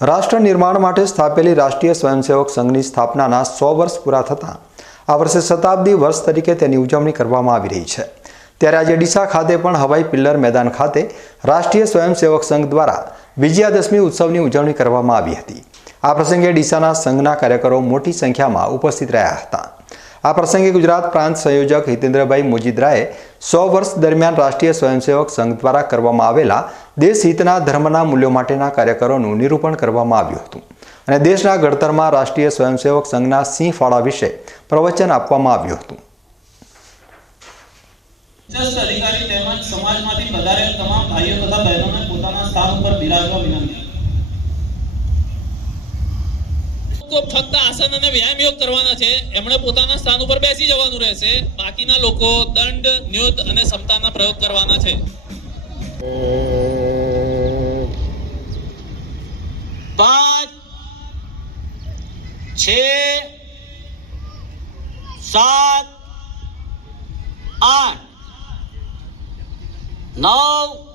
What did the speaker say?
રાષ્ટ્ર નિર્માણ માટે સ્થાપેલી રાષ્ટ્રીય સ્વયંસેવક સંઘની સ્થાપનાના 100 વર્ષ પૂરા થતાં આ વર્ષે શતાબ્દી વર્ષ તરીકે તેની ઉજવણી કરવામાં આવી રહી છે। ત્યારે આજે ડીસા ખાતે પણ હવાઈ પિલ્લર મેદાન ખાતે રાષ્ટ્રીય સ્વયંસેવક સંઘ દ્વારા વિજયાદશમી ઉત્સવની ઉજવણી કરવામાં આવી હતી। આ પ્રસંગે ડીસાના સંઘના કાર્યકરો મોટી સંખ્યામાં ઉપસ્થિત રહ્યા હતા। આ પ્રસંગે ગુજરાત પ્રાંત સંયોજક હિતેન્દ્રભાઈ મોજીદ્રાએ 100 વર્ષ દરમિયાન રાષ્ટ્રીય સ્વયંસેવક સંઘ દ્વારા કરવામાં આવેલા દેશહિતના ધર્મના મૂલ્યો માટેના કાર્યકરોનું નિરૂપણ કરવામાં આવ્યું હતું અને દેશના ઘડતરમાં રાષ્ટ્રીય સ્વયંસેવક સંઘના સિંહ ફાળા વિશે પ્રવચન આપવામાં આવ્યું હતું। અધિકારી તેમજ સમાજમાંથી પધારેલ તમામ ભાઈઓ તથા બહેનોને પોતાના સ્થાન ઉપર બિરાજવા વિનંતી। ફક્ત આસન અને વ્યાયામ યોગ કરવાના છે, એમણે પોતાના સ્થાન ઉપર બેસી જવાનું રહેશે। બાકીના લોકો દંડ, ન્યુત અને સમતાના પ્રયોગ કરવાના છે। 5 6 7 8 9